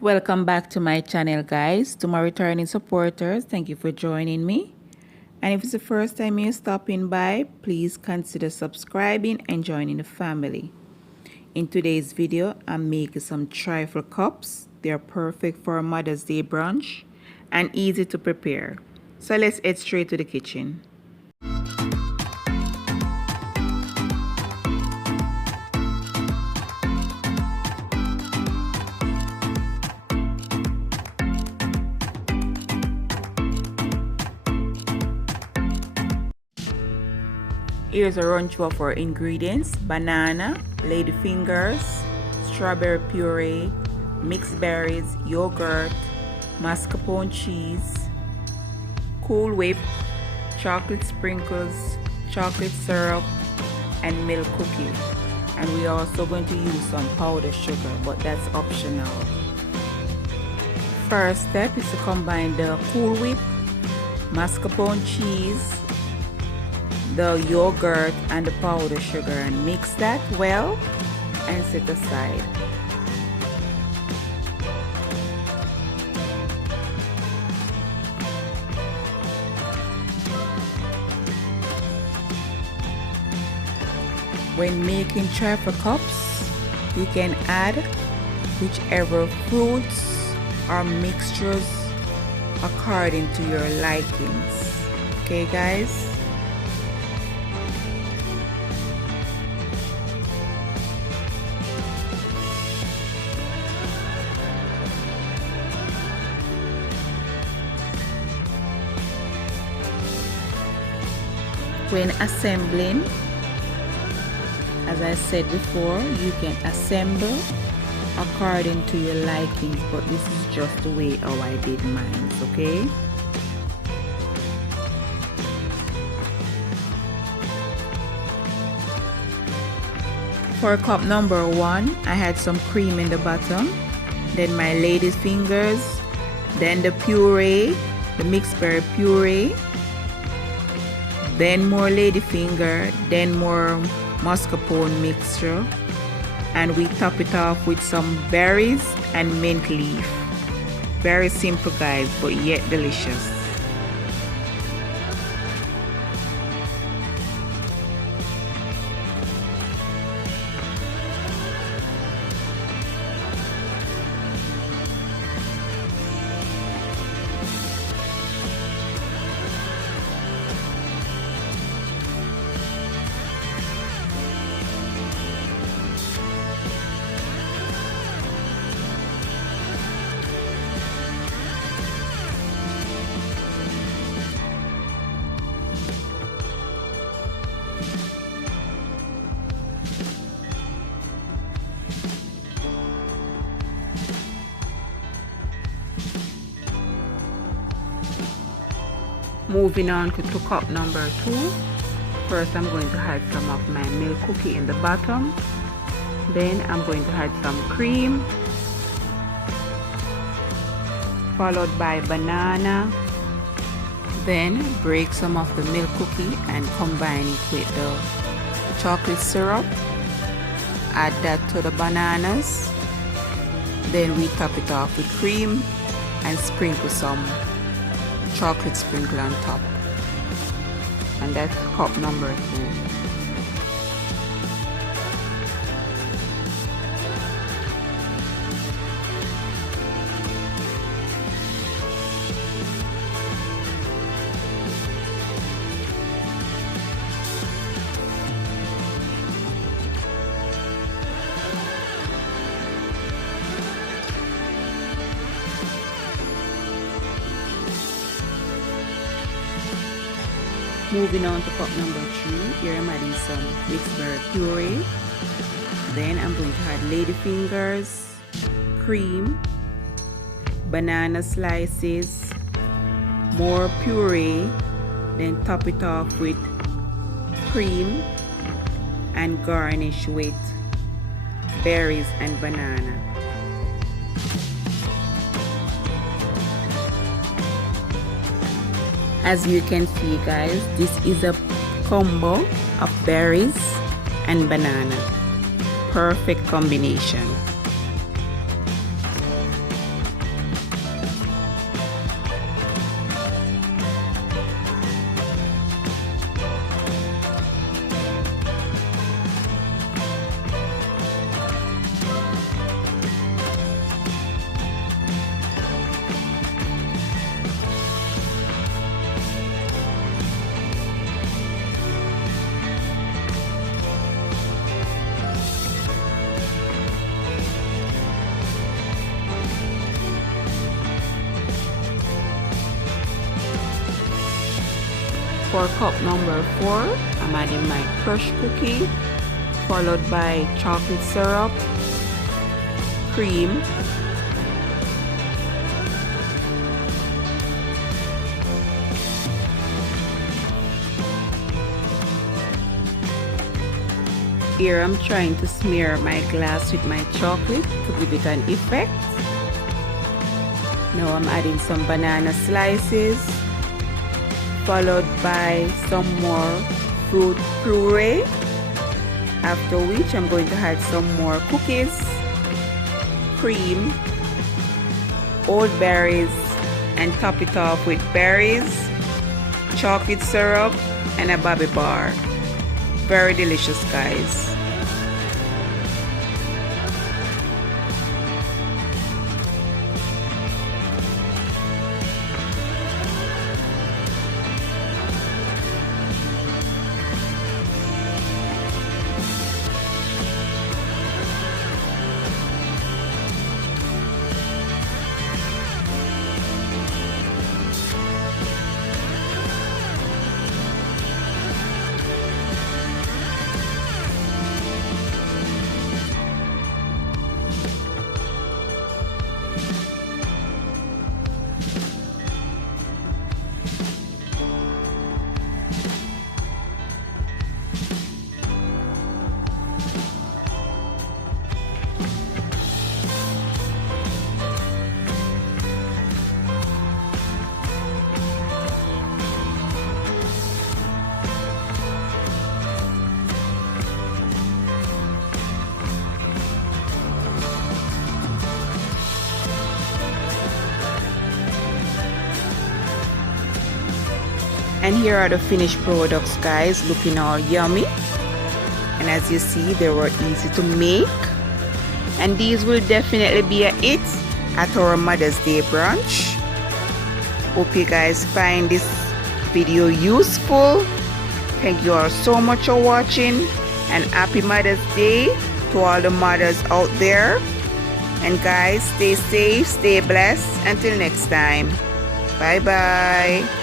Welcome back to my channel, guys. To my returning supporters, thank you for joining me. And if it's the first time you're stopping by, please consider subscribing and joining the family. In today's video, I'm making some trifle cups. They're perfect for a Mother's Day brunch and easy to prepare. So let's head straight to the kitchen. Here's a run through of our ingredients: banana, ladyfingers, strawberry puree, mixed berries, yogurt, mascarpone cheese, Cool Whip, chocolate sprinkles, chocolate syrup, and milk cookie. And we're also going to use some powdered sugar, but that's optional. First step is to combine the Cool Whip, mascarpone cheese, the yogurt and the powdered sugar and mix that well and set aside. When making trifle cups, you can add whichever fruits or mixtures according to your likings. Okay, guys? When assembling, as I said before, you can assemble according to your likings, but this is just the way how I did mine, okay? For cup number 1, I had some cream in the bottom, then my lady's fingers, then the puree, the mixed berry puree, then more ladyfinger, then more mascarpone mixture, and we top it off with some berries and mint leaf. Very simple, guys, but yet delicious. Moving on to cup number 2. First, I'm going to add some of my milk cookie in the bottom. Then I'm going to add some cream, followed by banana. Then break some of the milk cookie and combine it with the chocolate syrup. Add that to the bananas. Then we top it off with cream and sprinkle some chocolate sprinkle on top. And that's cup number 2. Moving on to cup number 3, here I'm adding some mixed berry puree. Then I'm going to add ladyfingers, cream, banana slices, more puree, then top it off with cream and garnish with berries and banana. As you can see, guys, this is a combo of berries and banana. Perfect combination. For cup number 4, I'm adding my crushed cookie, followed by chocolate syrup, cream, here I'm trying to smear my glass with my chocolate to give it an effect. Now I'm adding some banana slices, followed by some more fruit puree, after which I'm going to add some more cookies, cream, old berries, and top it off with berries, chocolate syrup, and a bobby bar. Very delicious, guys. And here are the finished products, guys, looking all yummy. And as you see, they were easy to make. And these will definitely be a hit at our Mother's Day brunch. Hope you guys find this video useful. Thank you all so much for watching. And happy Mother's Day to all the mothers out there. And guys, stay safe, stay blessed. Until next time. Bye-bye.